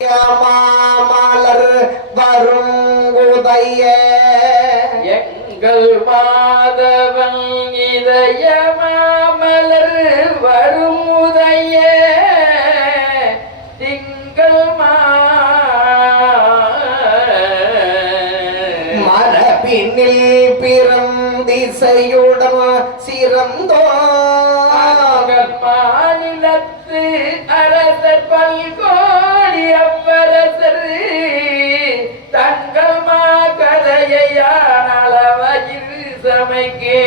மாமலர் வருங்குதைய எங்கள் மாதவன் இதய மாமலர் வருமுதைய திங்கள் மரபினில் பிறந்திசையுடன் சிறந்தோ மாநிலத்து அரசர் பல்கோடி அப்பரசர் தங்கள் மா கதையானளவகிர் சமைக்கே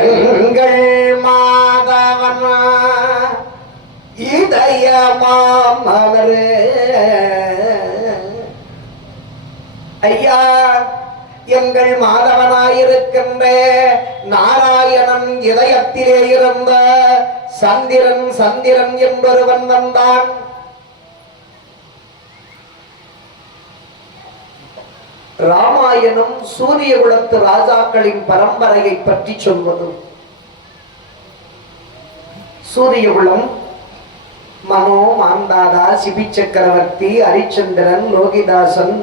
எங்கள் மாதவன் இதய மாமலர் ஐயா எங்கள் மாதவனாயிருக்கின்ற நாராயணன் இதயத்திலே இருந்த சந்திரன் சந்திரன் என்பொருவன் வந்தான். ராமாயணம் சூரிய குலத்து ராஜாக்களின் பரம்பரையை பற்றி சொல்வது. சூரியகுலம் மனோ, மாந்தாதா, சிபி சக்கரவர்த்தி, ஹரிச்சந்திரன், லோகிதாசன்,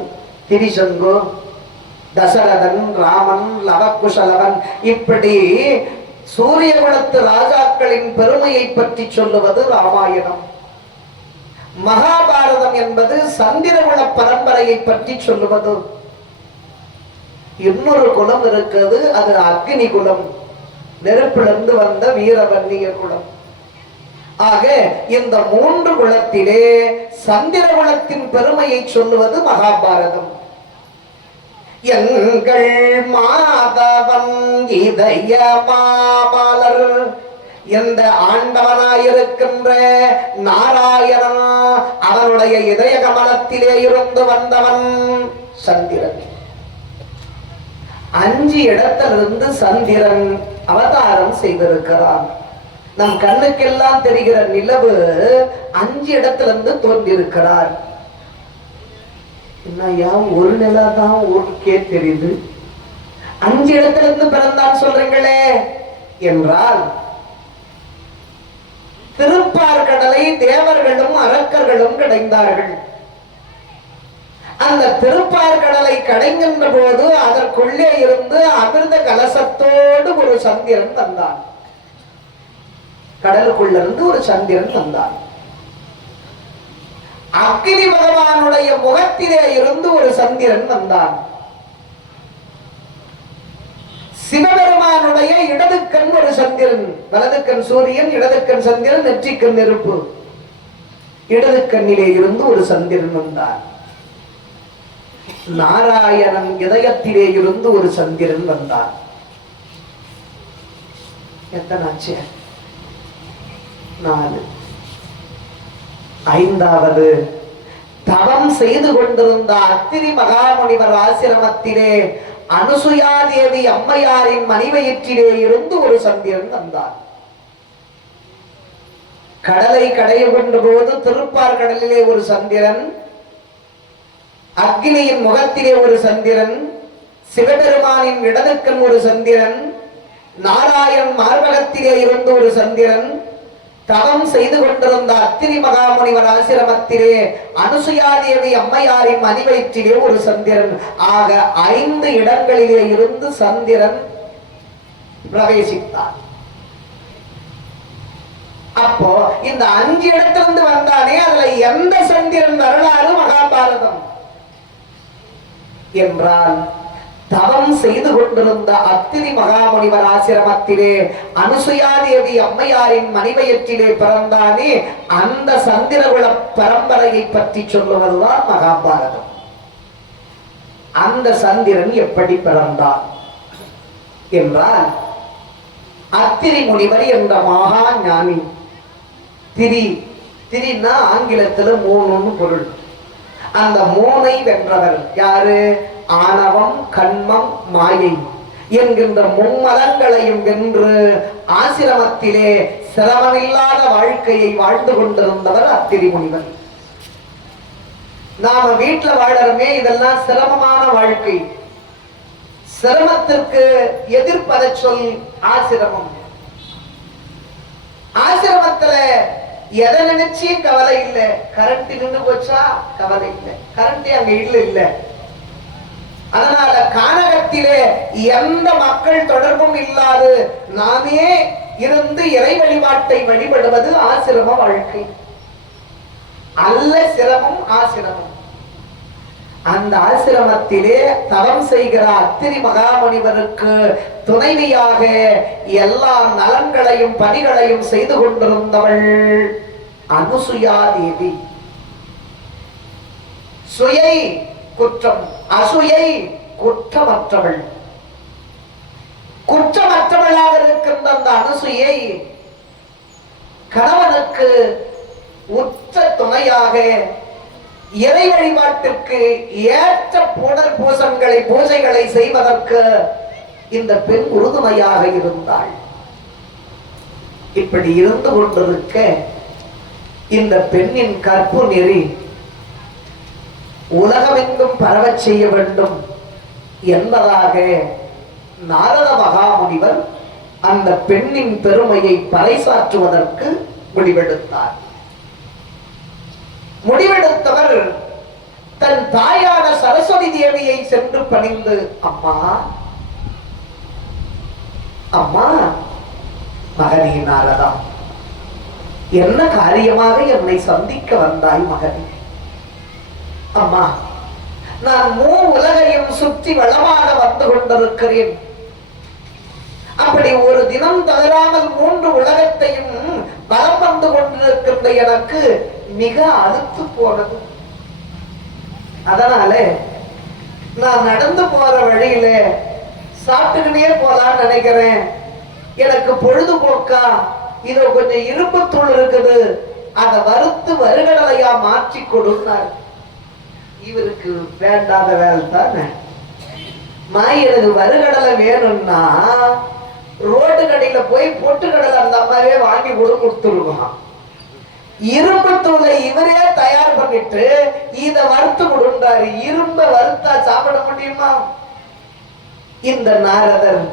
திரிசங்கு, தசரதன், ராமன், லவகுஷலவன், இப்படி சூரிய குலத்து ராஜாக்களின் பெருமையை பற்றி சொல்லுவது ராமாயணம். மகாபாரதம் என்பது சந்திரகுல பரம்பரையை பற்றி சொல்லுவது. இன்னொரு குலம் இருக்கிறது, அது அக்னி குலம், நெருப்பிலிருந்து வந்த வீரவன்னிய குலம். ஆக இந்த மூன்று குலத்திலே சந்திர குலத்தின் பெருமையை சொல்லுவது மகாபாரதம். எங்கள் மாதவன் இதய மாமலர், எந்த ஆண்டவனாயிருக்கின்ற நாராயணன் அவனுடைய இதய கமலத்திலே இருந்து வந்தவன் சந்திரன். 5 இடத்திலிருந்து சந்திரன் அவதாரம் செய்திருக்கிறான். நம் கண்ணுக்கெல்லாம் தெரிகிற நிலவு 5 இடத்திலிருந்து தோன்றியிருக்கிறார். ஒரு நிலா தான் ஊருக்கே தெரியுது, 5 இடத்திலிருந்து பிறந்தான் சொல்றீங்களே என்றால், திருப்பார்கடலை தேவர்களும் அரக்கர்களும் கடைந்தார்கள். அந்த திருப்பார்கடலை கடைகின்ற போது அதற்குள்ளே இருந்து அமிர்த கலசத்தோடு ஒரு சந்திரன் வந்தான். கடலுக்குள்ள இருந்து ஒரு சந்திரன் வந்தான். அக்னி பகவானுடைய முகத்திலே இருந்து ஒரு சந்திரன் வந்தான். சிவபெருமானுடைய இடதுக்கண் ஒரு சந்திரன், வலதுக்கண் சூரியன், இடதுக்கண் சந்திரன், நெற்றிக்கண் நெருப்பு. இடதுக்கண்ணிலே இருந்து ஒரு சந்திரன் வந்தான். நாராயணன் இதயத்திலே இருந்து ஒரு சந்திரன் வந்தான். எத்தனாச்சு? 4. 5வது, தவம் செய்து கொண்டிருந்த அத்திரி மகாமுனிவர் ஆசிரமத்திலே அனுசுயாதேவி அம்மையாரின் மணிவயிற்றிலே இருந்து ஒரு சந்திரன் வந்தார். கடலை கடையுகின்ற போது திருப்பார் கடலிலே ஒரு சந்திரன், அக்னியின் முகத்திலே ஒரு சந்திரன், சிவபெருமானின் இடதுக்கண் ஒரு சந்திரன், நாராயண் மார்பகத்திலே இருந்து ஒரு சந்திரன், தவம் செய்து கொண்டிருந்த அத்திரி மகாமுனிவர் ஆசிரமத்திலே அனுசுயாதேவி அம்மையாரின் மணிவயிற்றிலே ஒரு சந்திரன். ஆக 5 இடங்களிலே இருந்து சந்திரன் பிரவேசித்தார். அப்போ இந்த 5 இடத்திலிருந்து வந்தானே, அதுல எந்த சந்திரன் வரலாறு மகாபாரதம் என்றால், தவம் செய்து கொண்டிருந்த அத்திரி மகாமுனிவர் ஆசிரமத்திலே அனுசுயாதேவி அம்மையாரின் மணிவயிற்றிலே பிறந்தானே, அந்த சந்திரகுல பரம்பரையை பற்றி சொல்லுவதுதான் மகாபாரதம். அந்த சந்திரன் எப்படி பிறந்தார் என்றால், அத்திரி முனிவர் என்ற மகா ஞானி, திரின்னா ஆங்கிலத்தில் 3ன்னு பொருள். அந்த 3ஐ வென்றவர் யாரு? ஆணவம், கண்மம், மாயை என்கின்ற மும்மலங்களையும் வென்று ஆசிரமத்திலே சிரமமில்லாத வாழ்க்கையை வாழ்ந்து கொண்டிருந்தவர் அத்திரி முனிவர். நாம வீட்டுல வாழறமே, இதெல்லாம் சிரமமான வாழ்க்கை. சிரமத்திற்கு எதிர்ப்பதை சொல் ஆசிரமம். ஆசிரமத்துல எதை நினைச்சியும் கவலை இல்லை. கரண்ட் நின்று போச்சா கவலை இல்லை, கரண்ட் அங்க இல்ல. அதனால கானகத்திலே எந்த மக்கள் தொடர்பும் இல்லாது நாமே இருந்து இறை வழிபாட்டை வழிபடுவது ஆசிரம வாழ்க்கை அல்ல, சிரமம் ஆசிரமம். அந்த ஆசிரமத்திலே தவம் செய்கிற அத்திரி மகாமுனிவருக்கு துணைவியாக எல்லா நலன்களையும் பணிகளையும் செய்து கொண்டிருந்தவள் அனுசுயா தேவி. சுயை குற்றம், அசுயை குற்றமற்றவள். குற்றமற்றவளாக இருக்கின்ற அந்த அனுசுயை கணவனுக்கு உற்ற துணையாக இறை வழிபாட்டிற்கு ஏற்ற பூஜைகளை செய்வதற்கு இந்த பெண் உறுதுணையாக இருந்தாள். இப்படி இருந்து கொண்டிருக்க இந்த பெண்ணின் கற்பு நெறி உலகமெங்கும் பரவச் செய்ய வேண்டும் என்பதாக நாரத மகாமுனிவர் அந்த பெண்ணின் பெருமையை பறைசாற்றுவதற்கு முடிவெடுத்தார். முடிவெடுத்தவர் தன் தாயான சரஸ்வதி தேவியை சென்று பணிந்து, அம்மா அம்மா மகனே நாரதா, என்ன காரியமாக என்னை சந்திக்க வந்தாய் மகனே? அம்மா, நான் உலகையும் சுற்றி வளமாக வந்து கொண்டிருக்கிறேன். அப்படி ஒரு தினம் தவறாமல் 3 உலகத்தையும் வலம் வந்து கொண்டிருக்கின்ற எனக்கு மிக அழுத்து போனது. அதனால நான் நடந்து போற வழியில சாப்பிட்டுக்கிட்டே போலான்னு நினைக்கிறேன். எனக்கு பொழுதுபோக்கா இதோ கொஞ்சம் இரும்பு தூள் இருக்குது, அதை வறுத்து வறுகடலையா மாற்றி கொடுத்தார். இவருக்கு வேண்டாத வேலை தானே. எனக்கு வறுகடலை வேணும்னா ரோட்டு கடையில போய் பொட்டுக்கடலை அந்த அம்மாவே வாங்கி கொடுத்துருவான். இரும்பு தூளை இவரே தயார் பண்ணிட்டு இத வறுத்து கொடுத்தாரு. இரும்ப வறுத்தா சாப்பிட முடியுமா? இந்த நாரதர்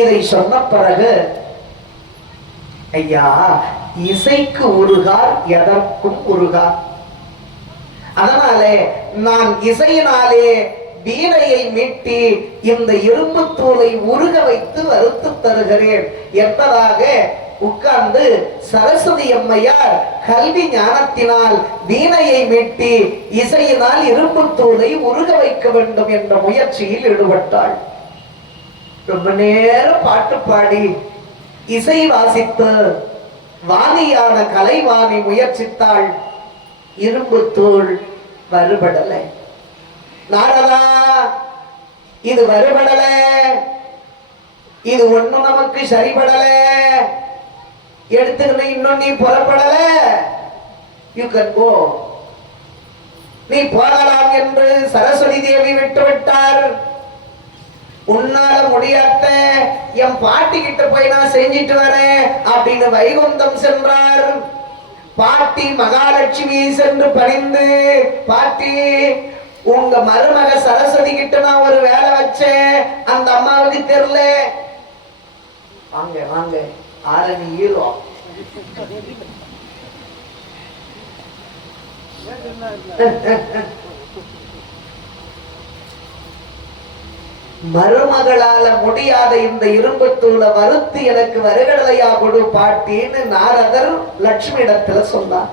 இதை சொன்ன பிறகு, ஐயா, இசைக்கு உருகார் எதற்கும் உருகார். அதனாலே நான் இசையினாலே வீணையை மீட்டி இந்த இரும்பு தூளை உருக வைத்து வறுத்து தருகிறேன் என்பதாக உட்கார்ந்து சரஸ்வதி அம்மையார் கல்வி ஞானத்தினால் வீணையை மீட்டி இசையினால் இரும்பு தூளை உருக வைக்க வேண்டும் என்ற முயற்சியில் ஈடுபட்டாள். ரொம்ப நேரம் பாட்டு பாடி இசை வாசித்து வாணியான கலைவாணி முயற்சித்தாள். இரும்பு தூள் வருபடலை. நாரதா, இது வருபடல, இது ஒண்ணும் நமக்கு சரிபடல, எடுத்துக்கிட்டு இன்னும் நீ புறப்படல, யூ கேன் கோ, நீ போகலாம் என்று சரஸ்வதி தேவி விட்டுவிட்டார். உன்னால முடியாத என் பாட்டி கிட்ட போய் நான் செஞ்சிட்டு வரேன் அப்படின்னு வைகுந்தம் சென்றார். பாட்டி மகாலட்சுமி சென்று பணிந்து, பாட்டி, உங்க மருமக சரஸ்வதி கிட்ட நான் ஒரு வேலை வச்சேன், அந்த அம்மாவுக்கு தெரியல. வாங்க வாங்க, ஆரணி ஹீரோ. மருமகளால முடியாத இந்த இரும்பு தூளை வறுத்து எனக்கு வருகடலையா கொடு பாட்டின்னு நாரதர் லட்சுமி இடத்துல சொன்னார்.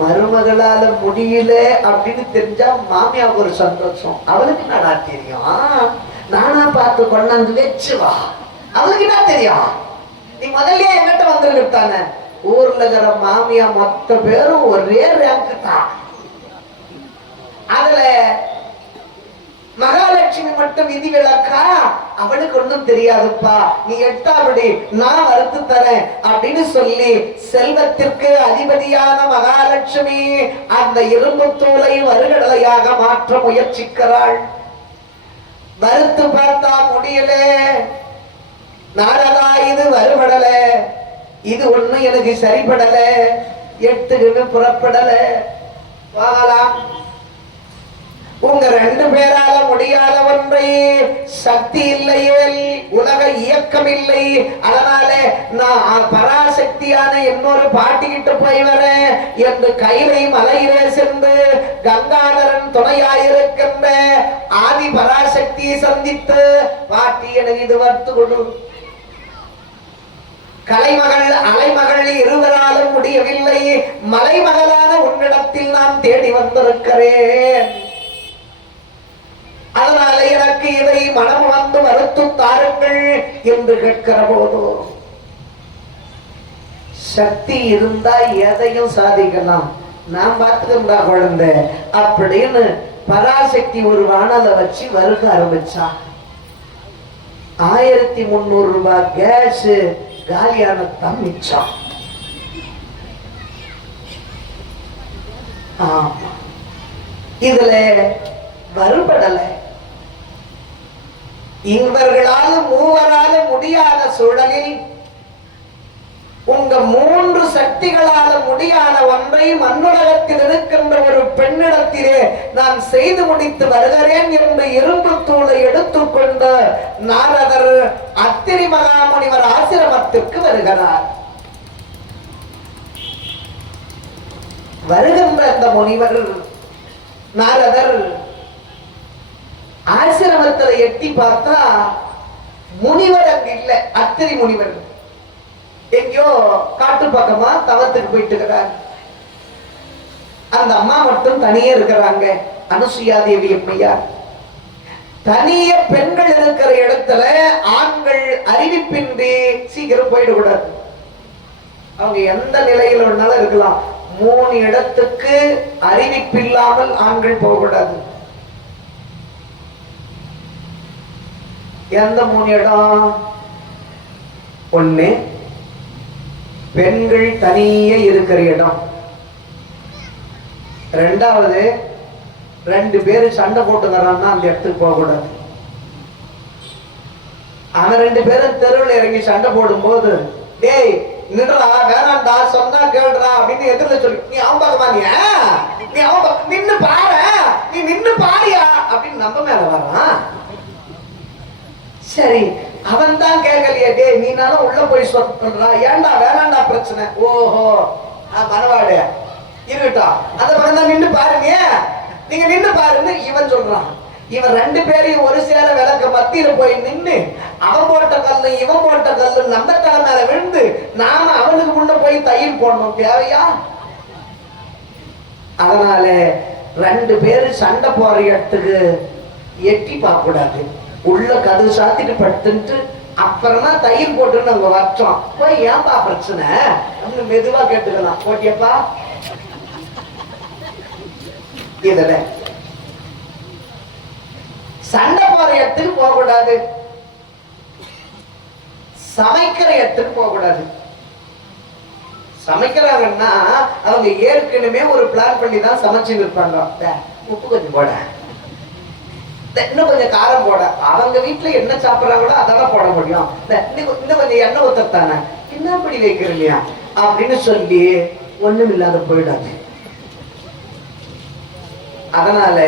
மருமகளால முடியல அப்படின்னு தெரிஞ்சா மாமியாவுக்கு ஒரு சந்தோஷம். அவளுக்கு நாடா தெரியும், நானா பார்த்து கொண்டாந்து வச்சுவா, அவளுக்கு என்ன தெரியும்? நீ முதல்ல என்கிட்ட வந்துருத்தானே. ஊர்ல இருக்கிற மாமியா மொத்த பேரும் ஒரே ரேங்க் தான். அதுல மகாலட்சுமி மட்டும் விதி விலக்கா, அவளுக்கு ஒன்றும் தெரியாதுப்பா, நீ எட்டாபடி நான் வறுத்து தரேன் அப்படின்னு சொல்லி செல்வத்திற்கு அதிபதியான மகாலட்சுமி அந்த இரும்பு தூளை வருகடலையாக மாற்ற முயற்சிக்கிறாள். வறுத்து பார்த்தா முடியல. நாரதா, இது வருபடல, இது ஒண்ணு எனக்கு சரிபடல, எடுத்துக்கிட்டு புறப்படல, வாங்கலாம். உங்க ரெண்டு பேரால முடியாத ஒன்றை, சக்தி இல்லையேல் உலக இயக்கம் இல்லை. அதனால நான் பராசக்தியான இன்னொரு பாட்டிக்கிட்டு போய் வரேன் என்று கைலை மலையிலே சென்று கங்காதரன் துணையாயிருக்கின்ற ஆதி பராசக்தியை சந்தித்து, பாட்டி எனக்கு இது வறுத்து கொடு. கலைமகள் அலைமகள் இருவராலும் முடியவில்லை, மலைமகளான உன்னிடத்தில் நான் தேடி வந்திருக்கிறேன். அதனால எனக்கு இதை மனம் வந்து மறுத்து தாருங்கள் என்று கேட்கிற போது, சக்தி இருந்தா எதையும் சாதிக்கலாம், நான் பார்த்துக்கிறா குழந்தை அப்படின்னு பராசக்தி ஒரு வானலை வச்சு வருக ஆரம்பிச்சா. 1300 ரூபாய் கேஸ் காலியான தான் மிச்சம். இதுல வருபடல. இவர்களால் மூவரால முடியாத சூழலில் உங்க 3 சக்திகளால முடியாத ஒன்றை மண்ணுலகத்தில் இருக்கின்ற ஒரு பெண்ணிடத்திலே நான் செய்து முடித்து வருகிறேன் என்று இரும்பு தூளை எடுத்துக்கொண்டு நாரதர் அத்திரி மகாமுனிவர் ஆசிரமத்திற்கு வருகிறார். வருகின்ற அந்த முனிவர் நாரதர் ஆசிரமத்தில் எட்டி பார்த்தா முனிவர் அங்கு இல்லை. அத்திரி முனிவர் எங்கயோ காட்டு பக்கமா தவத்துக்கு போயிட்டு இருக்கிறார். அந்த அம்மா மட்டும் தனியே இருக்கிறாங்க. அனுசுயா தேவி அம்மையார். தனிய பெண்கள் இருக்கிற இடத்துல ஆண்கள் அறிவிப்பின்றி சீக்கிரம் போயிடக்கூடாது. அவங்க எந்த நிலையில் ஒன்னாலும் இருக்கலாம். 3 இடத்துக்கு அறிவிப்பில்லாமல் ஆண்கள் போகக்கூடாது. எந்த 3 இடம்? ஒண்ணு பெண்கள் தனியே இருக்கிற இடம். 2வது 2 பேரு சண்டை போட்டுக்கிறான்னா அந்த இடத்துக்கு போக கூடாது. அவன் 2 பேரும் தெருவில் இறங்கி சண்டை போடும் போது, டேய் நின்றா வேணாண்டா சொன்னா கேள்றா அப்படின்னு எதிரில சொல்லி, நீ அவன் பார்க்கமா, நீ அவன் நின்னு பாரு, நீ நின்னு பாரியா அப்படின்னு நம்ம மேல வரான். சரி அவன் தான் கேட்கலையே, டே நீனாலும் உள்ள போய் சொல்றா, ஏண்டா வேணாண்டா பிரச்சனை. ஓஹோ மனவாடு இருக்கட்டும், அந்த பக்கம் தான் நின்று பாருங்க, நீங்க நின்று பாருன்னு இவன் சொல்றான். இவன் 2 பேரையும் ஒரு சேர விளக்க மத்தியில போய் நின்று அவன் போட்ட கல்லு இவன் போட்ட கல்லு நம்ம தலை மேல விழுந்து நாம அவனுக்கு முன்ன போய் தையல் போடணும், தேவையா? அதனால 2 பேரு சண்டை போற இடத்துக்கு எட்டி பார்க்க கூடாது. உள்ள கதவு சாத்திட்டு படுத்துட்டு அப்புறமா தையல் போட்டு நம்ம வச்சோம் போய் ஏன்பா பிரச்சனை அப்படின்னு மெதுவா கேட்டுக்கலாம். ஓகேப்பா? இதுல சண்டை போற இடத்துக்கு போக கூடாது, சமைக்கிற இடத்துக்கு போக கூடாது. சமைக்கிறாங்கன்னா அவங்க ஏற்கனவே ஒரு பிளான் பண்ணி தான் சமைச்சு இருப்பாங்க. உப்பு கொஞ்சம் போட, இன்னும் கொஞ்சம் காரம் போட, அவங்க வீட்டுல என்ன சாப்பிடுறாங்களோ அதான போட முடியும், இன்னும் கொஞ்சம் எண்ணெய் ஊத்தத்தானே, என்ன படி வைக்கிறீங்க அப்படின்னு சொல்லி ஒண்ணும் இல்லாத போயிடாது. அதனால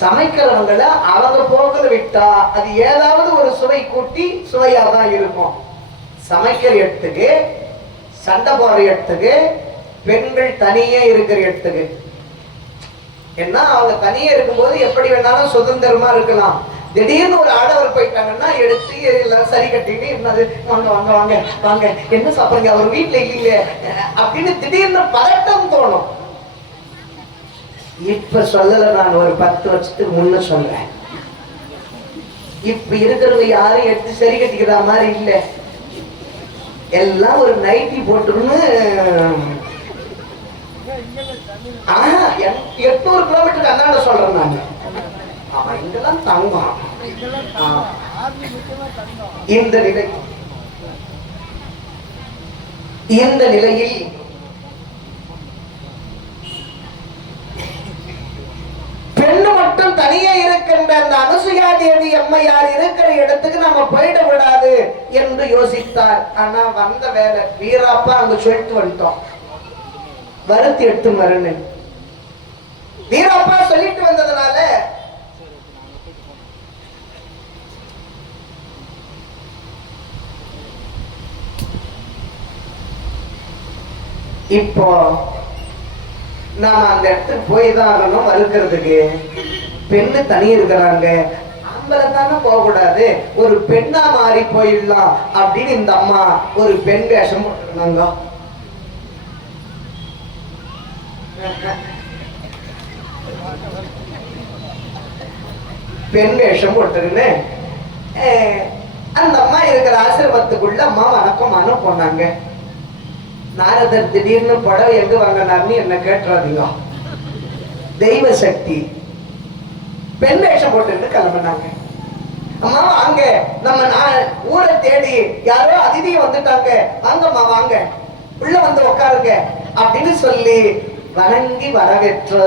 சமைக்கிறவங்கள அவங்க போக்குல விட்டா அது ஏதாவது ஒரு சுவை கூட்டி சுவையாதான் இருக்கும். சமைக்கிற இடத்துக்கு, சண்டை போற இடத்துக்கு, பெண்கள் தனியே இருக்கிற இடத்துக்கு, ஏன்னா அவங்க தனியே இருக்கும்போது எப்படி வேணாலும் சுதந்திரமா இருக்கலாம். திடீர்னு ஒரு ஆடவர் போயிட்டாங்கன்னா எடுத்து எல்லாம் சரி கட்டிட்டு என்னது வாங்க வாங்க வாங்க வாங்க என்ன சாப்பிடுங்க அவர் வீட்டுல இல்லையே அப்படின்னு திடீர்னு பதட்டம் தோணும். இப்ப சொல்லல, நான் ஒரு 10 வருஷத்துக்கு முன்ன சொல்றேன். இப்ப இருக்கிறவங்க யாரும் எடுத்து சரி கட்டிக்கிற மாதிரி இல்ல, எல்லாம் ஒரு நைட்டி போட்டுன்னு 800 கிலோமீட்டருக்கு அந்தாண்ட சொல்றேன் நான். ஆமா இங்கெல்லாம் தங்கம். இந்த நிலையில் பெண்ணு மட்டும் தனியே இருக்கின்ற அந்த அனுசுயா தேவி அம்மையார் இருக்கிற இடத்துக்கு நம்ம போயிட விடாது என்று யோசித்தார். ஆனா வந்த வேலை வீராப்பா அங்க சொல்லிட்டு வந்துட்டோம், வருத்தி எடுத்து மருன்னு வீராப்பா சொல்லிட்டு வந்ததுனால இப்போ நாம அந்த இடத்துக்கு போய் தான் ஆகணும். மறுக்கிறதுக்கு பெண்ணு தனி இருக்கிறாங்க, ஆம்பளை தானே போக கூடாது, ஒரு பெண்ணா மாறி போயிடலாம் அப்படின்னு இந்த அம்மா ஒரு பெண் வேஷம் போட்டிருந்தாங்க. பெண் வேஷம் போட்டுருன்னு அந்த அம்மா இருக்கிற ஆசிரமத்துக்குள்ள அம்மா வணக்கமான போனாங்க. நாரதர் திடீர்னு படம் எங்க வாங்கினார்னு என்ன கேட்டுறாதீங்க. தெய்வ சக்தி பெண் வேஷம் போட்டு கிளம்பினாங்க. அம்மா வாங்க, நம்ம ஊரை தேடி யாரோ அதிதி வந்துட்டாங்க, வாங்கம்மா வாங்க, உள்ள வந்து உட்காருங்க அப்படின்னு சொல்லி வணங்கி வரவேற்று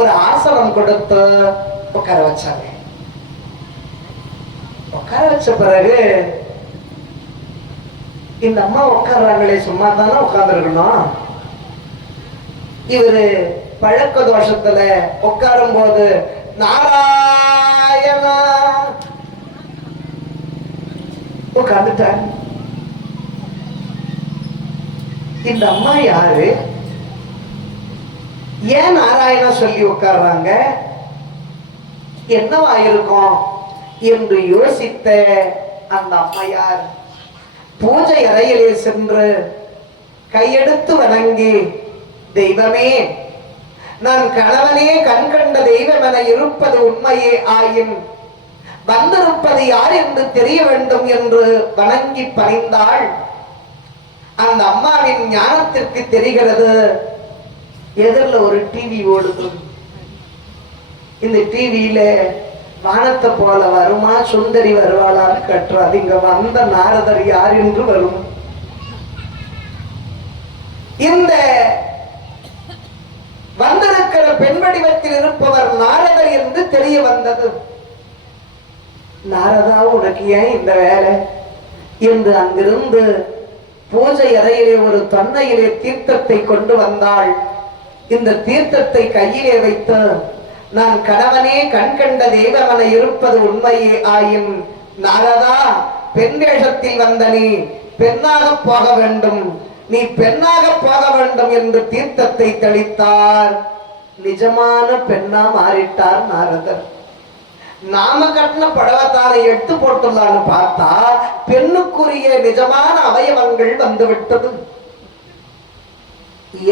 ஒரு ஆசனம் கொடுத்து உட்கார வச்சாங்க. உட்கார வச்ச பிறகு இந்த அம்மா உட்கார்றாங்களே, சும்மா தானே உட்கார்ந்துருக்கணும். இவரு பழக்க தோஷத்துல உட்காரும் போது நாராயணா உட்கார்ந்துட்டார். இந்த அம்மா யாரு, ஏன் நாராயணா சொல்லி உட்கார்றாங்க, என்னவா இருக்கும் என்று யோசித்த அந்த அம்மையார் பூஜை அறையிலே சென்று கையெடுத்து வணங்கி, தெய்வமே, நான் கணவனே கண்கண்ட தெய்வம் என இருப்பது உண்மையே ஆயின் வந்திருப்பது யார் என்று தெரிய வேண்டும் என்று வணங்கி பணிந்தாள். அந்த அம்மாவின் ஞானத்திற்கு தெரிகிறது, எதிரில் ஒரு டிவி ஓடுது. இந்த டிவியில வானத்தை போல வருமா, சுந்தரி வருவாளான்னு கட்டுறாது. இங்க வந்த நாரதர் யார் என்று வரும். இந்த வந்திருக்கிற பெண் வடிவத்தில் இருப்பவர் நாரதர் என்று தெரிய வந்தது. நாரதா, உனக்கு ஏன் இந்த வேலை என்று அங்கிருந்து பூஜை அறையிலே ஒரு தொன்னையிலே தீர்த்தத்தை கொண்டு வந்தாள். இந்த தீர்த்தத்தை கையிலே வைத்து, நான் கணவனே கண்கண்ட தெய்வமென இருப்பது உண்மையே ஆயின் நாரதா, பெண் வேஷத்தில் வந்த நீ பெண்ணாக போக வேண்டும், நீ பெண்ணாக போக வேண்டும் என்று தீர்த்தத்தை தெளித்தார். நிஜமான பெண்ணா மாறிட்டார் நாரதர். நாம கட்டின படவத்தானை எடுத்து போட்டுள்ளான்னு பார்த்தா பெண்ணுக்குரிய நிஜமான அவயவங்கள் வந்துவிட்டது.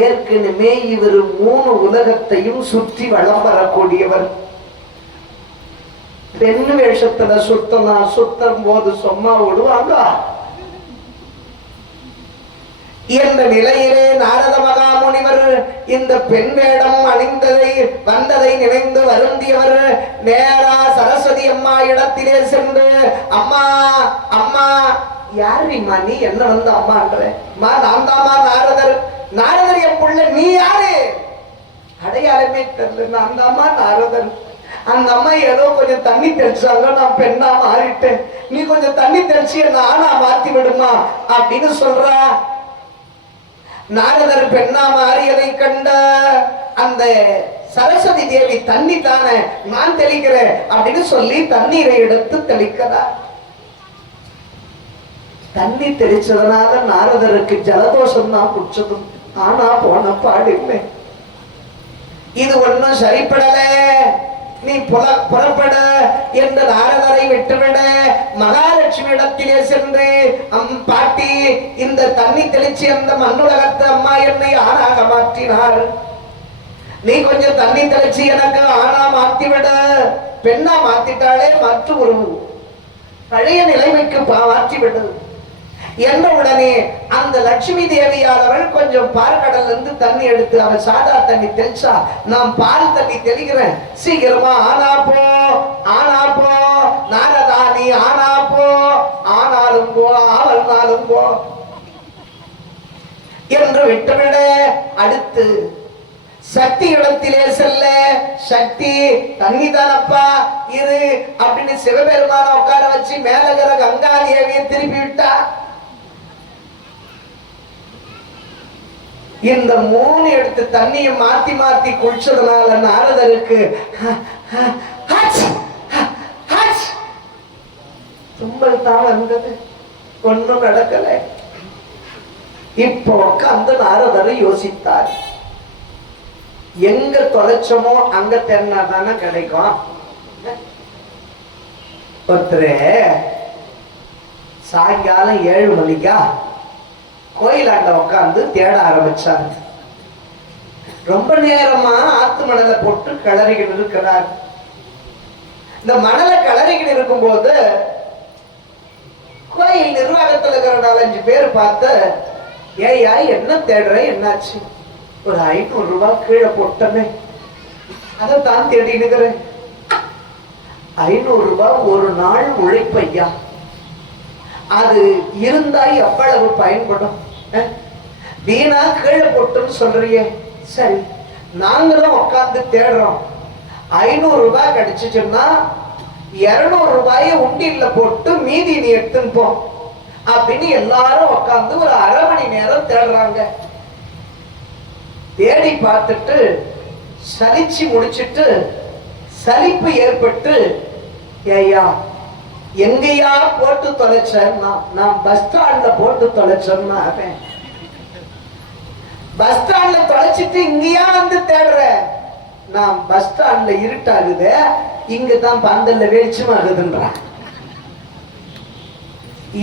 ஏற்கனவே இவர் 3 உலகத்தையும் சுற்றி வளம் வரக்கூடியவர். பெண் வேஷத்துல சுத்தும் போது சும்மா விடுவாங்க. இந்த நிலையிலே நாரத மகாமுனிவர் இந்த பெண் வேடம் அணிந்ததை வந்ததை நினைந்து வருந்தியவர் நேரா சரஸ்வதி அம்மா இடத்திலே சென்று, அம்மா அம்மா, யாருமா நீ என்ன வந்து அம்மான்ற? நான் தாமா நாரதர். நாரதர் என் புள்ள, நீ யாரு? அடையாளமே தெரியல. நான் தாமா நாரதர். அந்த அம்மா ஏதோ கொஞ்சம் தண்ணி தெளிச்சாங்க, நான் பெண்ணா மாறிட்டேன், நீ கொஞ்சம் தண்ணி தெளிச்சு என்ன ஆனா மாத்தி விடுமா அப்படின்னு சொல்றா. நாரதர் பெண்ணா மாறியதை கண்ட அந்த சரஸ்வதி தேவி, தண்ணி தானே நான் தெளிக்கிறேன் அப்படின்னு சொல்லி தண்ணீரை எடுத்து தெளிக்கிறார். தண்ணி தெளிச்சதுனால நாரதருக்கு ஜலதோஷம் தான் குடிச்சதும், ஆனா போன பாடில்லை. இது ஒன்னும் சரிப்படல, நீ புறப்பட என்று நாரதரை விட்டுவிட மகாலட்சுமி இடத்திலே சென்று, பாட்டி, இந்த தண்ணி தெளிச்சு அந்த மண்ணுலகத்து அம்மா என்னை ஆணாக மாற்றினார், நீ கொஞ்சம் தண்ணி தெளிச்சு எனக்கு ஆணா மாத்திவிட. பெண்ணா மாத்திட்டாலே மற்ற ஒரு பழைய நிலைமைக்கு மாற்றிவிடு என்ற உடனே அந்த லட்சுமி தேவியானவள் கொஞ்சம் பார்க்கடல்ல இருந்து தண்ணி எடுத்து, அவன் சாதா தண்ணி தெளிச்சா, நான் பால் தண்ணி தெளிக்கிறேன், சீக்கிரமா ஆனா போ, ஆனா போ நாரதா, நீ ஆனா போ, ஆனாலும் போ, ஆவல்னாலும் போ என்று விட்டுவிட. அடுத்து சக்தி இடத்திலே செல்ல, சக்தி தண்ணி தானப்பா இரு அப்படின்னு சிவபெருமான உட்கார வச்சு மேலகிற கங்கா தேவியை திருப்பி விட்டா. இந்த 3 எடுத்து தண்ணியை மாத்தி மாத்தி குளிச்சதுனால நாரதருக்கு தும்பல் தான் வந்தது, ஒன்னும் நடக்கல. இப்போ உட்கார்ந்து நாரதர் யோசித்தார். எங்க தொலைச்சோமோ அங்க தேடினா தானே கிடைக்கும். ஒருத்தர் சாயங்காலம் 7 மணிக்கா கோயிலாண்ட உட்கார்ந்து தேட ஆரம்பிச்சார். ரொம்ப நேரமா ஆத்து மணலை போட்டு கிளறிக்கிட்டு இருக்கிறார். இந்த மணலை கிளறிக்கிட்டு இருக்கும்போது கோயில் நிர்வாகத்தில் இருக்கிற 4-5 பேர் பார்த்து, ஏயா என்ன தேடுற, என்னாச்சு? ஒரு 500 ரூபாய் கீழே போட்டனே, அதைத்தான் தேடினுக்கிறேன். 500 ரூபாய் ஒரு நாள் உழைப்பையா, அது இருந்தா எவ்வளவு பயன்படும்? வீணா கீழே போட்டுன்னு சொல்றியே. சரி, நாங்களும் உட்கார்ந்து தேடுறோம். 500 ரூபாய் கிடைச்சிச்சுன்னா 200 ரூபாயை உண்டியில போட்டு மீதி நீ எடுத்துன்னு போ அப்படின்னு எல்லாரும் உட்கார்ந்து ஒரு 1/2 மணி நேரம் தேடுறாங்க. தேடி பார்த்துட்டு சலிச்சு முடிச்சிட்டு சலிப்பு ஏற்பட்டு, ஏய்யா எங்கேயா போட்டு தொலைச்சேன்னா, நான் பஸ் ஸ்டாண்ட்ல போட்டு தொலைச்சேன்னா, பஸ் ஸ்டாண்ட்ல தொலைச்சிட்டு இங்கேயா வந்து தேடுற? நான் பஸ் ஸ்டாண்ட்ல இருட்டாகுது, இங்கதான் பந்தல்ல வெளிச்சமாகுதுன்றான்.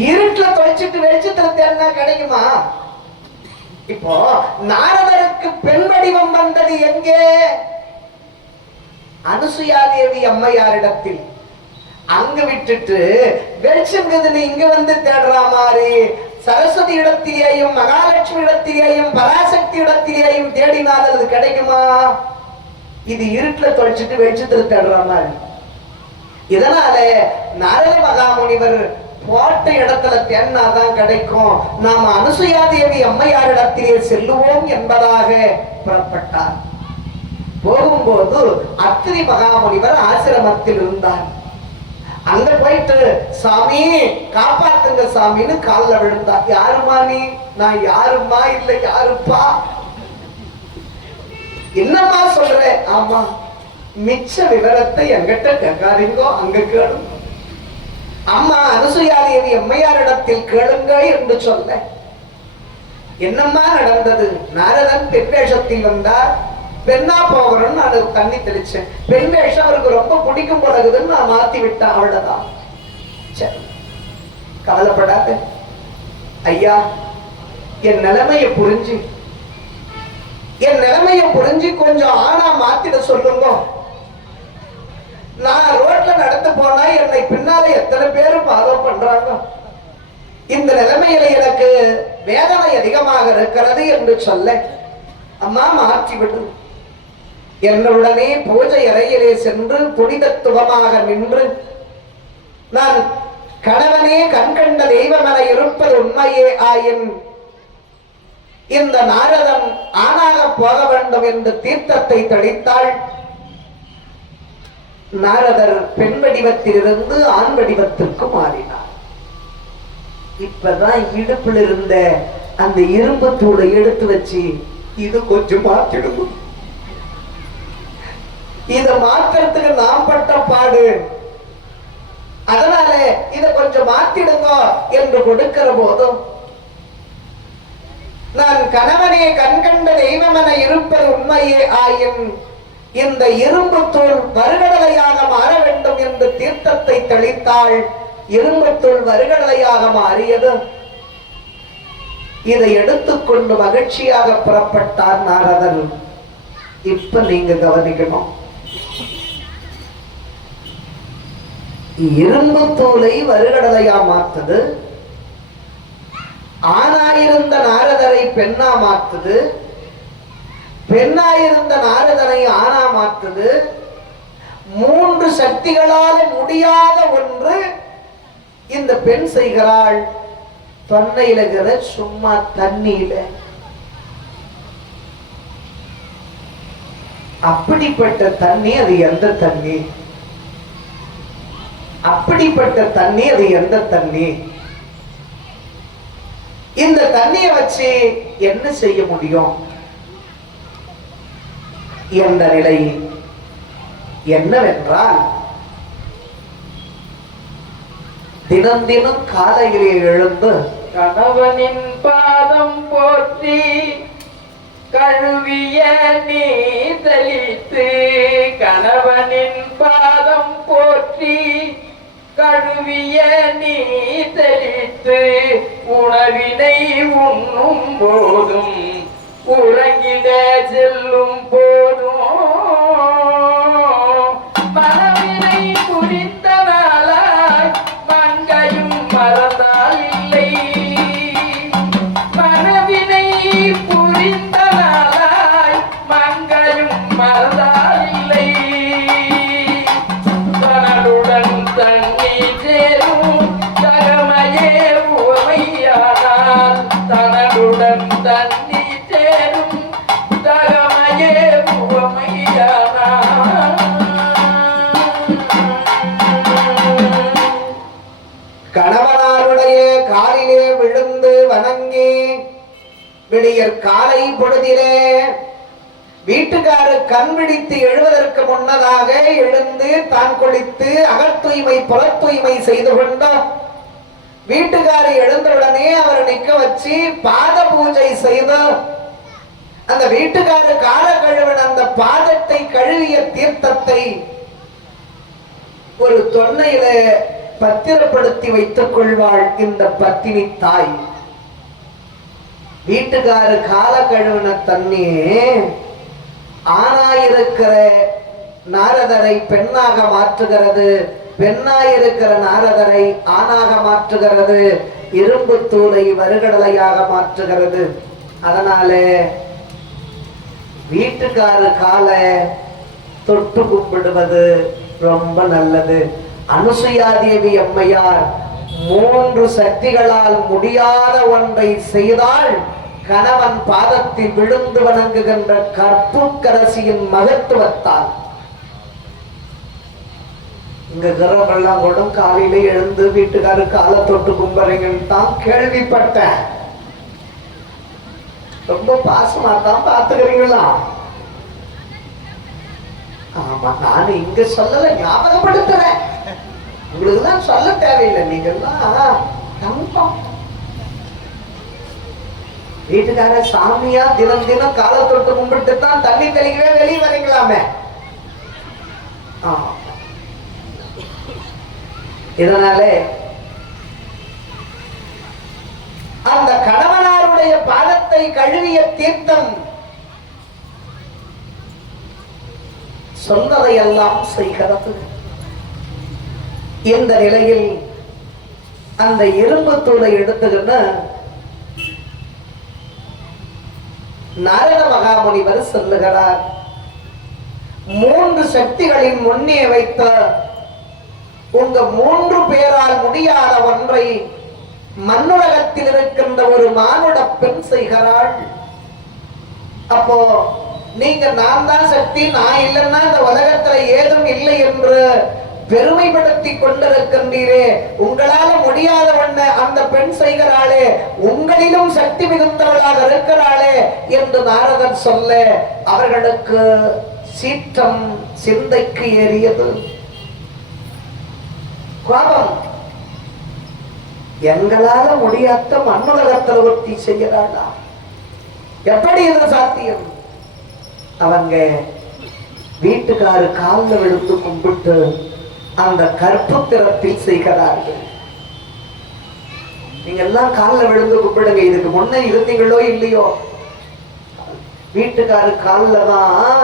இருட்டுல தொலைச்சிட்டு வெளிச்சத்துல தேடினா கிடைக்குமா? இப்போ நாரதருக்கு பெண் வடிவம் வந்தது எங்கே? அனுசுயாதேவி அம்மையாரிடத்தில். அங்க விட்டுட்டு வெளிச்சம் இங்க வந்து தேடுற மாதிரி சரஸ்வதி இடத்திலேயும் மகாலட்சுமி இடத்திலேயும் பராசக்தி இடத்திலேயும் தேடினால் அது கிடைக்குமா? இது இருட்டுல தொலைச்சிட்டு வெளிச்சத்துல தேடுற மாதிரி. இதனால நாரத மகாமுனிவர் போட்ட இடத்துல தேடினாதான் கிடைக்கும். நாம அனுசுயாதேவி அம்மையாரிடத்திலே செல்லுவோம் என்பதாக புறப்பட்டார். போகும்போது அத்திரி மகாமுனிவர் ஆசிரமத்தில் இருந்தார். அங்க போயிட்டு, சாமி காப்பாத்துங்க சாமின்னு காலில் விழுந்தார். யாருமா நீ? நான் யாருமா இல்ல யாருப்பா? என்னம்மா சொல்ற? ஆமா, மிச்ச விவரத்தை எங்கிட்ட கேட்காதீங்கோ, அங்க கேளுங்க. அம்மா அனுசுயாதேவி அம்மையாரிடத்தில் கேளுங்க என்று சொல்ல. என்னம்மா நடந்தது? நாரதன் பெண் வேஷத்தில் வந்தார். பெண்ணா போகிறோம்னு அது தண்ணி தெளிச்சேன். பெண் வேஷம் அவருக்கு ரொம்ப பிடிக்கும் போலகுதுன்னு நான் மாத்தி விட்டேன், அவ்வளவுதான். சரி, கவலைப்படாத ஐயா. என் நிலைமையை புரிஞ்சு கொஞ்சம் ஆனா மாத்திட சொல்லுங்க. நான் ரோட்ல நடந்து போனா என்னை பின்னால எத்தனை பேரும் ஃபாலோ பண்றாங்க. இந்த நிலைமையில எனக்கு வேதனை அதிகமாக இருக்கிறது என்று சொல்ல, அம்மா மாற்றி விடு. என்னுடனே பூஜை அறையிலே சென்று புனிதத்துவமாக நின்று, நான் கணவனே கண்கண்ட தெய்வமென இருப்பது உண்மையே ஆயின் இந்த நாரதன் ஆணாக போக வேண்டும் என்று தீர்த்தத்தை தெளித்தாள். நாரதர் பெண் வடிவத்திலிருந்து ஆண் வடிவத்திற்கு மாறினார். இப்பதான் இடுப்பில் இருந்த அந்த இரும்பு தூளை எடுத்து வச்சு, இது கொஞ்சம் மாற்றிடும், இத மாற்றத்துக்கு நாம் பட்ட பாடு, அதனால இத கொஞ்சம் மாற்றிடுங்க என்று கொடுக்கிற போதும், நான் கணவனே கண்கண்ட தெய்வமென இருப்பது உண்மையே ஆயின் இந்த இரும்பு தூள் வருகடலையாக மாற வேண்டும் என்று தீர்த்தத்தை தெளித்தாள். இரும்பு தூள் வருகடலையாக மாறியது. இதை எடுத்துக்கொண்டு மகிழ்ச்சியாக புறப்பட்டார் நாரதன். இப்ப நீங்க கவனிக்கணும், இரும்பு தூளை வருகடலையா மாத்துது, ஆணாயிருந்த நாரதரை பெண்ணா மாத்துது, பெண்ணாயிருந்த நாரதனை ஆணா மாத்துது. 3 சக்திகளால் முடியாத ஒன்று இந்த பெண் செய்கிறாள். தொன்னையில இருக்கிற சும்மா தண்ணியில. அப்படிப்பட்ட தண்ணி அது எந்த தண்ணி? அப்படிப்பட்ட தண்ணி அது எந்த தண்ணி? இந்த தண்ணியை வச்சு என்ன செய்ய முடியும் என்ற நிலை என்னவென்றால், தினம் தினம் காலையிலே எழுந்து கணவனின் பாதம் போற்றி கழுவிய நீ தலித்து கணவனின் பாதம் போற்றி கழுவிய நீ தெளித்து உணவினை உண்ணும் போதும் உறங்கிட செல்லும் போதும் மனவினை புரிந்த நாளாய் மங்கையும் மறந்தால் இல்லை மனவினை புரிந்த நாளாய் மங்கையும் மறந்தால் இல்லை தனதுடன் தண்ணி சேரும் தகமையே உமையானால் தனதுடன் தண்ணி சேரும் தகமையே உமையானால் கணவனாருடைய காலிலே விழுந்து வணங்கி விடியற் காலை பொழுதிலே வீட்டுக்காரு கண் விழித்து எழுவதற்கு முன்னதாக எழுந்து தான் குளித்து அகத்தூய்மை புறத்தூய்மை செய்து கொண்டார். வீட்டுக்காரி எழுந்தவுடனே அவர் நிக்க வச்சு பாத பூஜை செய்து அந்த வீட்டுக்காரு கால கழுவின அந்த பாதத்தை கழுவிய தீர்த்தத்தை ஒரு தொன்னையில பத்திரப்படுத்தி வைத்துக் கொள்வாள் இந்த பத்தினி தாய். வீட்டுக்காரு கால கழுவின தண்ணியே ஆணாயிருக்கிற நாரதரை பெண்ணாக மாற்றுகிறது, பெண்ணாயிருக்கிற நாரதரை ஆணாக மாற்றுகிறது, இரும்பு தூளை வருகடலையாக மாற்றுகிறது. அதனால வீட்டுக்காரு கால தொட்டு கும்பிடுவது ரொம்ப நல்லது. அனுசுயாதேவி அம்மையார் 3 சக்திகளால் முடியாத ஒன்றை செய்தால் கணவன் பாதத்தில் விழுந்து வணங்குகின்ற கற்புக்கரசியின் மகத்துவத்தால். இங்க கிரகெல்லாம் கூட காலையில எழுந்து வீட்டுக்காரு காலை தொட்டு கும்புறீங்கன்னு தான் கேள்விப்பட்டேன். ரொம்ப பாசமா தான் பாத்துக்கிறீங்களா? ஆமா, நான் இங்க சொல்லல, ஞாபகப்படுத்துறேன். உங்களுக்கு தான் சொல்ல தேவையில்லை. நீங்க எல்லாம் தம்பம் வீட்டுக்கார சாமியா தினம் தினம் காலை தொட்டு கும்பிட்டு தான் தண்ணி தெளிக்கவே வெளியே வரீங்களாமே. இதனால அந்த கணவனாருடைய பாதத்தை கழுவிய தீர்த்தம் சொன்னதையெல்லாம் செய்கிறது. இந்த நிலையில் அந்த இரும்பு தூளை எடுத்துக்கின்ற நாரத மகாமுனிவர் சொல்லுகிறார், 3 சக்திகளின் முன்னே வைத்த உங்க 3 பேரால் முடியாத ஒன்றை மண்ணுலகத்தில் இருக்கின்ற ஒரு மானுட பெண் செய்கிறாள். அப்போ நீங்க நான் தான் சக்தி, நான் இல்லைன்னா இந்த உலகத்துல ஏதும் இல்லை என்று பெருமைப்படுத்தி கொண்டிருக்கின்றீரே, உங்களால முடியாத ஒண்ண அந்த பெண் செய்கிறாளே, உங்களிலும் சக்தி மிகுந்தவளாக இருக்கிறாளே என்று நாரதன் சொல்ல அவர்களுக்கு சீற்றம் சிந்தைக்கு ஏறியது. கோபம், எங்களால முடியாத மண்ணுலகத்தில் ஒருத்தி செய்கிறாளா? எப்படி இது சாத்தியம்? அவங்க வீட்டுக்காரு காலில் விழுந்து கும்பிட்டு அந்த கற்புத்திரத்தில் செய்கிறார்கள். நீங்க எல்லாம் காலில் விழுந்து கும்பிடுங்க. இதுக்கு முன்ன இருந்தீங்களோ இல்லையோ, வீட்டுக்காரு காலில் தான்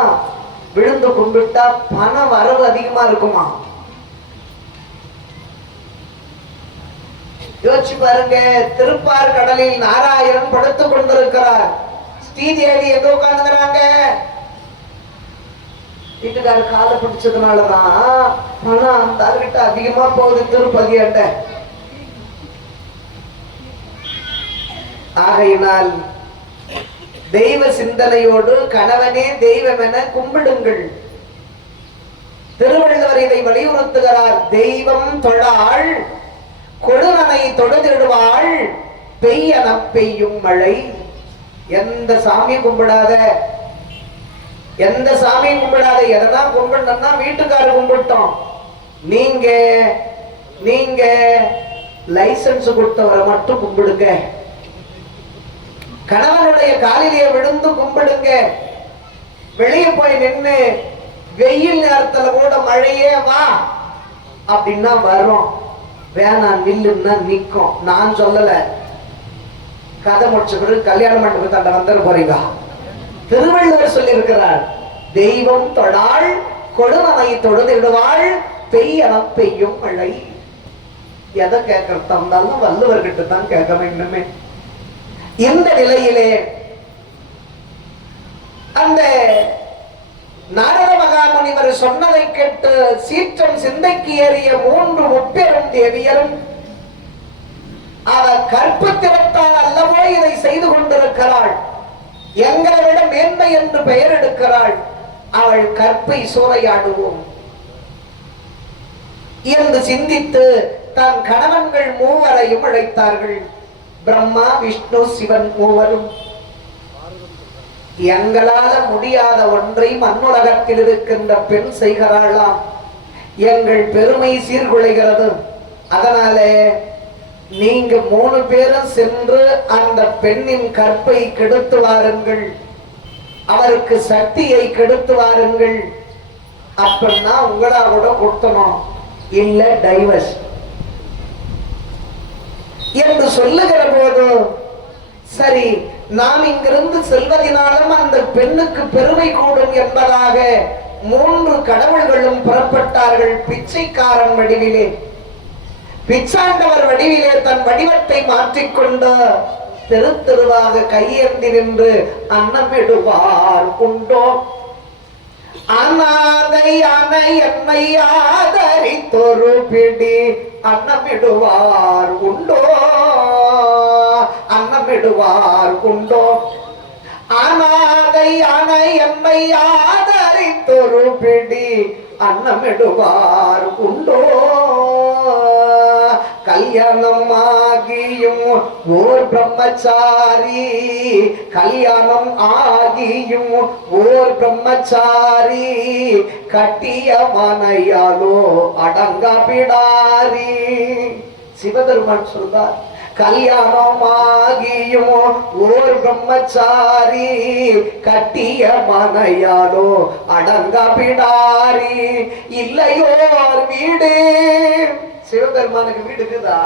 விழுந்து கும்பிட்டா பண வரவு அதிகமா இருக்குமா? யோசிச்சு பாருங்க. திருப்பார் கடலில் நாராயணன் படுத்துக் கொண்டிருக்கிறார். ஸ்ரீதேவி எங்க உட்கார்ந்துக்கிறாங்க? வீட்டுக்கார காலை பிடிச்சதுனாலதான் பணம் அந்த ஆளுகிட்ட அதிகமா போகுது திருப்பதி அண்ட. ஆகையினால் தெய்வ சிந்தனையோடு கணவனே தெய்வம் என கும்பிடுங்கள். திருவள்ளுவர் இதை வலியுறுத்துகிறார். தெய்வம் தொழாள் கொடுவனை தொழுதிடுவாள் பெய்யன பெய்யும் மழை. எந்த சாமி கும்பிடாத, எந்த சாமியும் கும்பிடாத, எதனா கும்பிடணும்னா வீட்டுக்காரர் கும்பிட்டோம். நீங்க லைசன்ஸ் கொடுத்தவரை மட்டும் கும்பிடுங்க, கணவனுடைய காலிலே விழுந்து கும்பிடுங்க. வெளியே போய் நின்று வெயில் நேரத்துல கூட மழையே வா அப்படின்னா வரும், வேணாம் நில்லுன்னா நிக்கும். நான் சொல்லல, கதை முடிச்ச பிறகு கல்யாண மண்டபத்தாண்ட வந்துட போறீங்க. திருவள்ளுவர் சொல்லி இருக்கிறார், தெய்வம் தொழாள் கொடுமனை தொழுதிடுவாள் பெய்யனம் பெய்யும் மழை. எதை கேட்கறதா இருந்தாலும் வள்ளுவர்கிட்ட தான் கேட்க வேண்டுமே. இந்த நிலையிலே அந்த நாரத மகாமுனிவர் சொன்னதை கேட்டு சீற்றம் சிந்தைக்கு ஏறிய 3 முப்பெரும் தேவியரும் அவர் கற்பத்திரத்தால் அல்லவோ இதை செய்து கொண்டிருக்கிறாள், எங்களை விட மேன்மை என்று பெயர் எடுக்கிறாள், அவள் கற்பை சூறையாடுவோம் என்று சிந்தித்து தன் கணவன்கள் 3 அழைத்தார்கள். பிரம்மா விஷ்ணு சிவன் 3 எங்களால முடியாத ஒன்றை மண்ணுலகத்தில் இருக்கின்ற பெண் செய்கிறாளாம், எங்கள் பெருமை சீர்குலைகிறது, அதனாலே நீங்க 3 பேரும் சென்று அந்த பெண்ணின் கற்பை கெடுத்து வாருங்கள், அவருக்கு சக்தியை கெடுத்து வாருங்கள், அப்படின்னா உங்களா கூட கொடுத்தணும், இல்ல டைவர்ஸ் என்று சொல்லுகிற போது, சரி நாம் இங்கிருந்து செல்வதனாலும் அந்த பெண்ணுக்கு பெருமை கூடும் என்பதாக 3 கடவுள்களும் புறப்பட்டார்கள். பிச்சைக்காரன் வடிவிலே, பிச்சாண்டவர் வடிவிலே தன் வடிவத்தை மாற்றிக்கொண்டு தெரு தெருவாக கையேந்தி நின்று அன்னமிடுவார் உண்டோ, அநாதை அணை என்னை ஆதரித்தொரு பிடி அன்னமிடுவார் உண்டோ, அன்னமிடுவார் உண்டோ, அநாதை அணை என்னை ஆதரித்தொரு பிடி அன்னமிடுவார் உண்டோ. கல்யாணம் ஆகியும் ஓர் பிரம்மச்சாரி, கல்யாணம் ஆகியும் ஓர் பிரம்மச்சாரி, கட்டிய மனையாலோ அடங்க பிடாரி. சிவபெருமான் சொல்றார், கல்யாணம் ஆகியும் ஓர் பிரம்மச்சாரி, கட்டிய மனையாலோ அடங்க பிடாரி, இல்லையோர் வீடு. சிவபெருமானுக்கு வீடு இருக்குதா?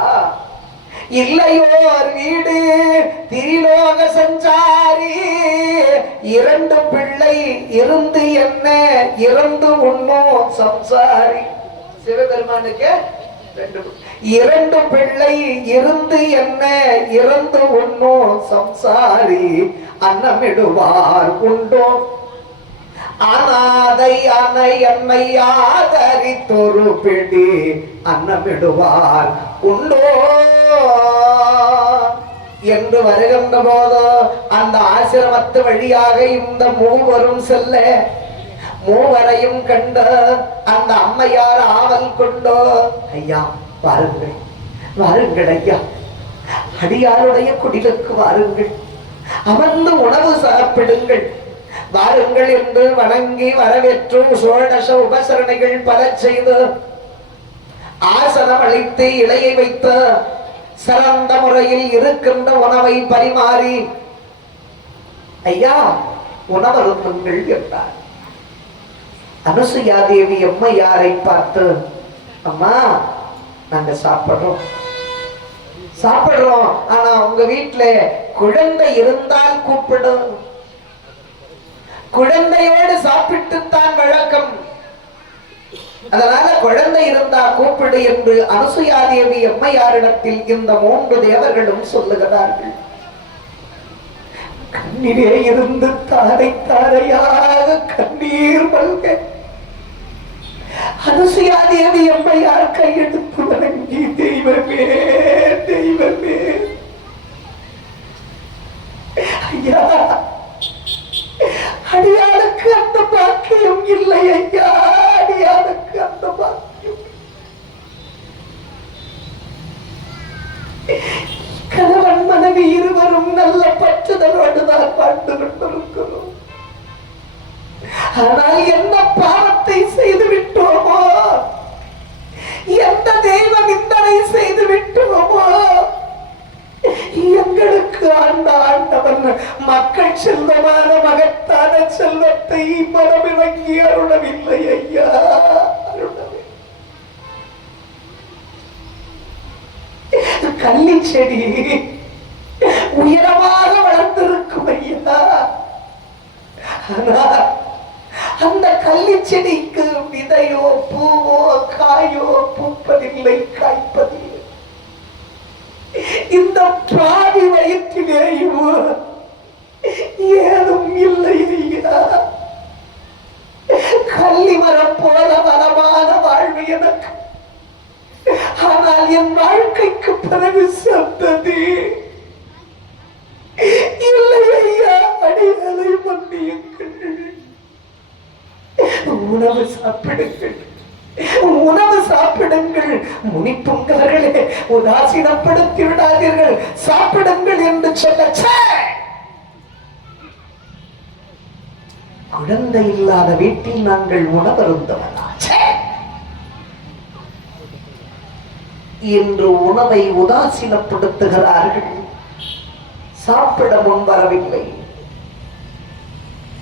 இல்லையோர் வீடு திரிலோக சஞ்சாரி, 2 பிள்ளை இருந்து என்ன இறந்து உண்ணோ சம்சாரி. சிவபெருமானுக்கு 2 பிள்ளை இருந்து என்ன இறந்து உண்ணோ சம்சாரி, அன்னமிடுவார் உண்டோ, அநாதை அணை என்னை ஆதரித்தொரு பிடி அன்னமிடுவார் உண்டோ என்று வருகின்ற போது அந்த ஆசிரமத்து வழியாக இந்த 3 செல்ல, 3 கண்டு அந்த அம்மையார் ஆவல் கொண்டோ, ஐயா வாருங்கள் வாருங்கள், ஐயா அடியாருடைய குடிலுக்கு வாருங்கள், அமர்ந்து உணவு சாப்பிடுங்கள், வாருங்கள் என்று வணங்கி வரவேற்று சோடச உபசரணைகள் பல செய்து ஆசனம் அளித்து இலையை வைத்து சிறந்த முறையில் இருக்கின்ற உணவை பரிமாறி, ஐயா உணவருந்துங்கள் என்றார். அனுசுயா தேவி அம்மையாரை பார்த்து, அம்மா நாங்க சாப்பிடுறோம், ஆனா உங்க வீட்டுல குழந்தை இருந்தால் கூப்பிடும், குழந்தையோடு சாப்பிட்டுத்தான் வழக்கம், அதனால குழந்தை இருந்தா கூப்பிடு என்று அனுசுயா தேவி அம்மையாரிடத்தில் இந்த 3 தேவர்களும் சொல்லுகிறார்கள். கண்ணீரே இருந்து தாரை தாரையாக கண்ணீர் மல்க அனுசுயா தேவி அம்மையார் கையெடுத்து வணங்கி, தெய்வமே தெய்வமே ஐயா, அடியாளுக்கு அந்த பாக்கியம் இல்லை ஐயா, அடியாளுக்கு அந்த பாக்கியம். கணவன் மனைவி இருவரும் நல்ல பற்றுதலோடு தான் வாழ்ந்து கொண்டிருக்கிறோம். ஆனால் என்ன பாவத்தை செய்து விட்டோமோ, எந்த தெய்வ நிந்தனை செய்து விட்டோமோ, தெய்வமான மகத்தான செல்வத்தை மனமிறங்கி அருளவில்லை ஐயா, அருளவில்லை. கள்ளி செடி உயரமாக வளர்ந்திருக்கும் ஐயா, ஆனால் அந்த கள்ளி செடிக்கு விதையோ பூவோ காயோ பூப்பதில்லை, காய்ப்பதில்லை. இந்த பாவி வயிற்றிலேயும் ஏதும் இல்லை ஐயா. கள்ளி மரம் போல வளமான வாழ்வு எனக்கு, ஆனால் என் வாழ்க்கைக்கு பிறகு சந்ததி இல்லை ஐயா. அடிகளை மன்னியுங்கள். உணவு சாப்பிடுங்கள், உணவு சாப்பிடுங்கள். முனிப்புங்களே, உதாசீனப்படுத்தி விடாதீர்கள், சாப்பிடுங்கள் என்று சொல்ல குழந்தை இல்லாத வீட்டில் நாங்கள் உணவருந்தவனா? இன்று உணவை உதாசீனப்படுத்துகிறார்கள், சாப்பிட முன்வரவில்லை.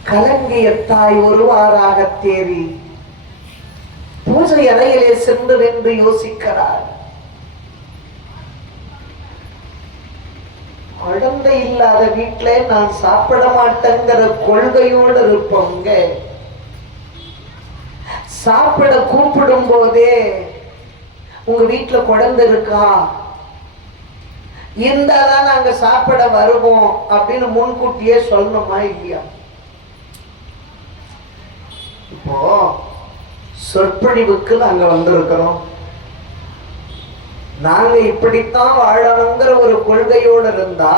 கலங்கிய தாய் ஒருவாறாக தேறி பூஜை அறையிலே சென்று நின்று யோசிக்கிறார். குழந்தை இல்லாத வீட்டுல நான் சாப்பிட மாட்டேங்கிற கொள்கையோடு இருப்போங்க. சாப்பிட கூப்பிடும் போதே உங்க வீட்டுல குழந்தை இருக்கா, இருந்தாதான் நாங்க சாப்பிட வருவோம் அப்படின்னு முன்கூட்டியே சொல்லணுமா இல்லையா? இப்போ சொற்பொழிவுக்கு நாங்க வந்திருக்கிறோம், நாங்க இப்படித்தான் வாழணுங்கிற ஒரு கொள்கையோடு இருந்தா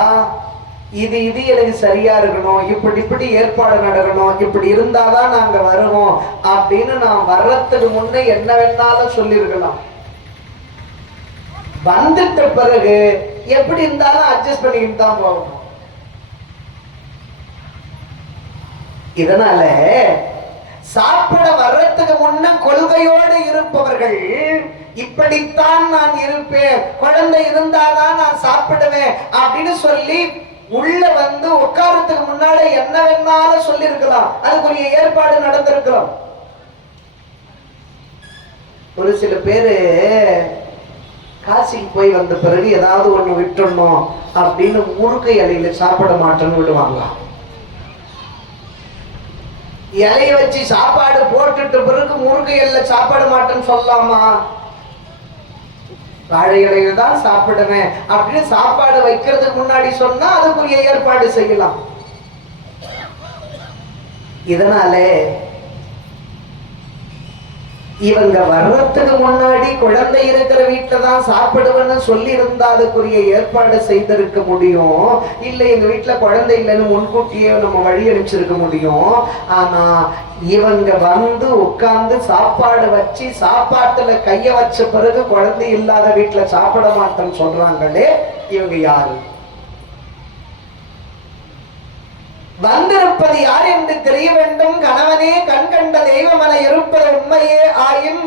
இது எனக்கு சரியா இருக்கணும், இப்படி ஏற்பாடு நடக்கணும், இப்படி இருந்தாதான் நாங்க வருவோம் அப்படின்னு நான் வர்றதுக்கு முன்னே என்ன வேணாலும் சொல்லிருக்கலாம். வந்துட்ட பிறகு எப்படி இருந்தாலும் அட்ஜஸ்ட் பண்ணிக்கிட்டு தான் போகணும். இதனால சாப்பிட வர்றதுக்கு முன்ன கொள்கையோடு இருப்பவர்கள் இப்படித்தான் நான் இருப்பேன், குழந்தை இருந்தாதான் நான் சாப்பிடுவேன் அப்படின்னு சொல்லி உள்ள வந்து உட்காரத்துக்கு முன்னாடி என்ன வேணாலும் சொல்லி இருக்கலாம், அதுக்குரிய ஏற்பாடு நடந்திருக்கலாம். ஒரு சில பேரு காசிக்கு போய் வந்த பிறகு ஏதாவது ஒண்ணு விட்டுடணும் அப்படின்னு முறுக்கை இலையில சாப்பிட மாட்டேன்னு விடுவாங்க. இலைய வச்சு சாப்பாடு போட்டுட்டு பிறகு முருங்கை இலையில சாப்பிட மாட்டேன்னு சொல்லலாமா? வாழை இலையில தான் சாப்பிடுவேன் அப்படின்னு சாப்பாடு வைக்கிறதுக்கு முன்னாடி சொன்னா அதுக்குரிய ஏற்பாடு செய்யலாம். இதனால இவங்க வர்றதுக்கு முன்னாடி குழந்தை இருக்கிற வீட்டுல தான் சாப்பிடுவேன்னு சொல்லி இருந்தா அதுக்குரிய ஏற்பாடு செய்திருக்க முடியும். இல்ல எங்க வீட்டுல குழந்தை இல்லைன்னு முன்கூட்டியே நம்ம வழி அனுப்பிச்சிருக்க முடியும். ஆனா இவங்க வந்து உட்கார்ந்து சாப்பாடு வச்சு சாப்பாட்டுல கைய வச்ச பிறகு குழந்தை இல்லாத வீட்டுல சாப்பிட மாட்டேன்னு சொல்றாங்களே, இவங்க யாரு? வந்திருப்பது யார் என்று தெரிய வேண்டும். கணவனே கண் கண்ட தெய்வமென இருப்பது உண்மையே ஆயின்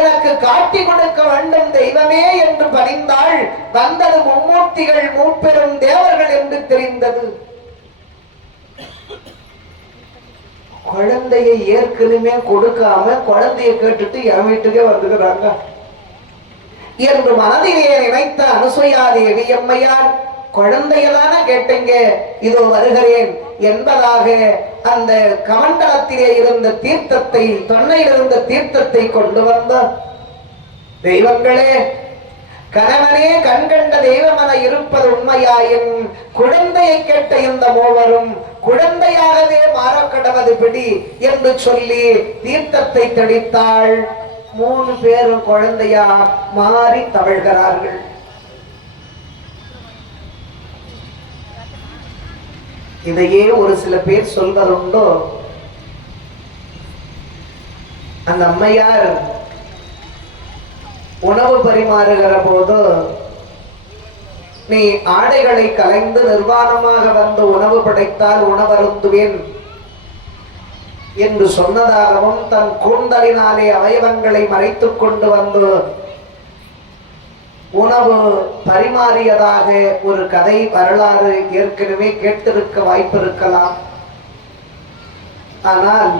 எனக்கு காட்டி கொடுக்க வேண்டும் தெய்வமே என்று பணிந்தாள். வந்தது மும்மூர்த்திகள் மூப்பெரும் தேவர்கள் என்று தெரிந்தது. குழந்தையை ஏற்கனவே கொடுக்காம குழந்தைய கேட்டுட்டு என் வீட்டுக்கே வந்துக்கிறாங்க என்று மனதிலே நினைத்த அனுசூயா தேவி அம்மையார், குழந்தையதான கேட்டீங்க, இதோ வருகிறேன் என்பதாக அந்த கமண்டலத்திலே இருந்த தீர்த்தத்தை, தொன்னையில் இருந்த தீர்த்தத்தை கொண்டு வந்த தெய்வங்களே, கணவனே கண்கண்ட தெய்வமென இருப்பது உண்மையாயின் குழந்தையை கேட்ட இந்த மூவரும் குழந்தையாகவே மாறக்கடவது பிடி என்று சொல்லி தீர்த்தத்தை தெளித்தாள். 3 பேரும் குழந்தையா மாறி தவழ்கிறார்கள். இதையே ஒரு சில பேர் சொல்வதுண்டோ. அந்த அம்மையார் உணவு பரிமாறுகிற போது நீ ஆடைகளை கலைந்து நிர்வாணமாக வந்து உணவு படைத்தால் உணவருந்துவேன் என்று சொன்னதாகவும் தன் கூந்தலினாலே அவயவங்களை மறைத்துக் கொண்டு வந்து உணவு பரிமாறியதாக ஒரு கதை வரலாறு ஏற்கனவே கேட்டிருக்க வாய்ப்பு இருக்கலாம். ஆனால்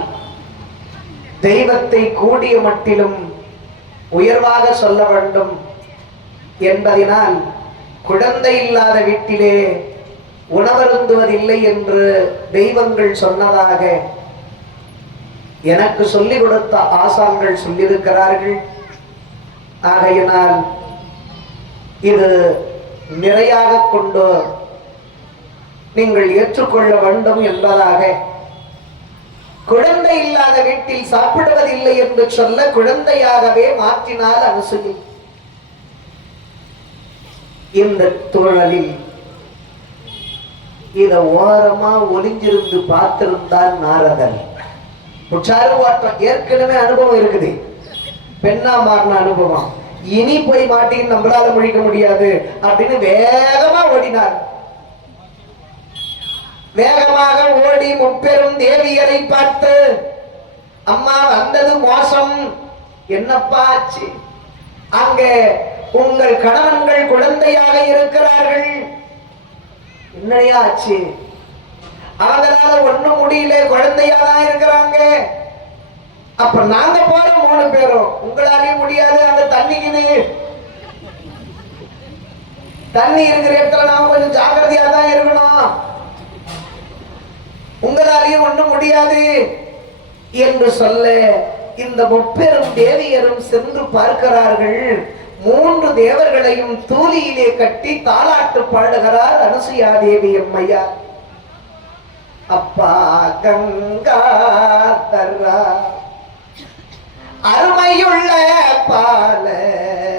தெய்வத்தை கூடிய மட்டிலும் உயர்வாக சொல்ல வேண்டும் என்பதனால் குழந்தை இல்லாத வீட்டிலே உணவருந்துவதில்லை என்று தெய்வங்கள் சொன்னதாக எனக்கு சொல்லிக் கொடுத்த ஆசான்கள் சொல்லியிருக்கிறார்கள். ஆகையினால் இது நிறையாக கொண்டு நீங்கள் ஏற்றுக்கொள்ள வேண்டும் என்பதாக குழந்தை இல்லாத வீட்டில் சாப்பிடுவதில்லை என்று சொல்ல குழந்தையாகவே மாற்றினால் அனுசுகி. இந்த தோழலில் இத ஓரமா ஒளிஞ்சிருந்து பார்த்திருந்தால் நாரதர் உற்சாரு வாட்டம் ஏற்கனவே அனுபவம் இருக்குது, பெண்ணா மாறின அனுபவம். இனி போய் மாட்டின்னு நம்மளால முழிக்க முடியாது அப்படின்னு வேகமா ஓடினார். வேகமாக ஓடி முப்பெரும் தேவியரை பார்த்து, அம்மா வந்தது மோசம், என்னப்பா ஆச்சு? அங்கே உங்கள் கணவன்கள் குழந்தையாக இருக்கிறார்கள், என்னையா ஆச்சு? அவங்களால ஒண்ணும் முடியல, குழந்தையாதான் இருக்கிறாங்க. அப்ப நாங்க போற 3 பேரும் உங்களாலேயும் முடியாது. அந்த தண்ணி இருக்கிற இடத்துல நாம கொஞ்சம் ஜாக்கிரதையா தான் இருக்கணும், உங்களாலேயும் ஒண்ணும் முடியாது என்று சொல்ல இந்த முப்பெரும் தேவியரும் சென்று பார்க்கிறார்கள். 3 தேவர்களையும் தூளியிலே கட்டி தாலாட்டு பாடுகிறார் அனுசுயா தேவி அம்மையார். அப்பா கங்காதரா அருமையுள்ள பாலகனே